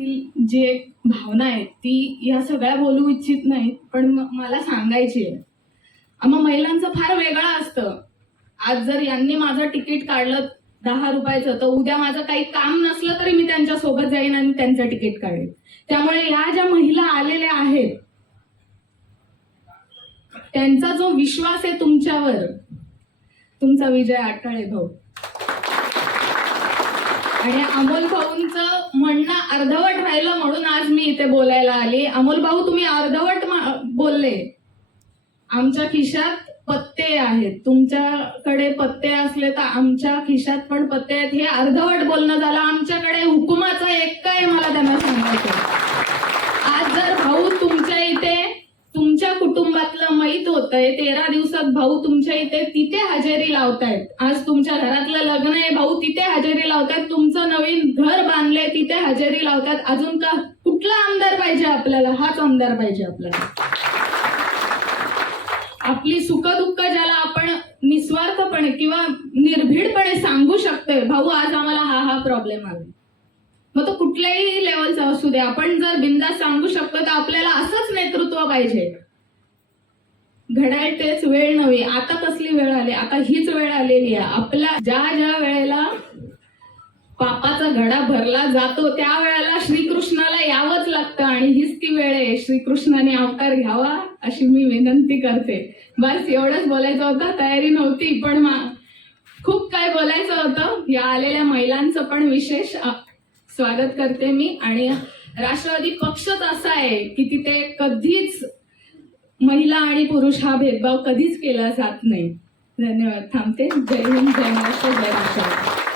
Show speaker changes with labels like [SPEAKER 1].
[SPEAKER 1] ती जी एक भावना आहे ती या सगळ्या बोलू इच्छित नाहीत पण मला सांगायची आहे आम्हा महिलांचं फार वेगळं असतं. आज जर यांनी माझं तिकीट काढलं दहा रुपयाचं तर उद्या माझं काही काम नसलं तरी मी त्यांच्यासोबत जाईन आणि त्यांचं तिकीट काढेन. त्यामुळे या ज्या महिला आलेल्या आहेत त्यांचा जो विश्वास आहे तुमच्यावर तुमचा विजय आटाळे भाऊ. आणि अमोल भाऊंच अर्धवट राहिलं म्हणून आज मी इथे बोलायला आली. अमोल भाऊ तुम्ही अर्धवट बोलले. आमच्या खिशात पत्ते आहेत. तुमच्याकडे पत्ते असले तर आमच्या खिशात पण पत्ते आहेत. हे अर्धवट बोलणं झालं. आमच्याकडे हुकुमाचं एक काय मला त्यांना सांगायचं आज जर भाऊ तुमच्या इथे तुमच्या कुटुंबातलं माहीत आहे तेरा दिवसात भाऊ तुमच्या इथे तिथे हजेरी लावतायत. आज तुमच्या घरातलं लग्न आहे भाऊ तिथे हजेरी लावतायत. तुमचं नवीन घर बांधलंय तिथे हजेरी लावतायत. अजून का कुठला आमदार पाहिजे आपल्याला? हाच आमदार पाहिजे आपल्याला. आपली सुखदुःख ज्याला आपण निस्वार्थपणे किंवा निर्भीडपणे सांगू शकतोय भाऊ आज आम्हाला हा हा प्रॉब्लेम आला. मग तो कुठल्याही लेवलचा असू दे. आपण जर बिंदास सांगू शकतो तर आपल्याला असंच नेतृत्व पाहिजे. घड्याळ तेच वेळ नव्हे. आता कसली वेळ आली? आता हीच वेळ आलेली आहे. आपल्या ज्या ज्या वेळेला पापाचा घडा भरला जातो त्या वेळेला श्रीकृष्णाला यावंच लागतं आणि हीच ती वेळ आहे. श्रीकृष्णाने अवतार घ्यावा अशी मी विनंती करते. बस एवढंच बोलायचं होतं. तयारी नव्हती पण मा खूप काय बोलायचं होतं. या आलेल्या महिलांचं पण विशेष स्वागत करते मी. आणि राष्ट्रवादी पक्षच असा आहे की तिथे कधीच महिला आणि पुरुष हा भेदभाव कधीच केला जात नाही. धन्यवाद. थांबते. जय हिंद जय महाराष्ट्र जय महाराष्ट्र.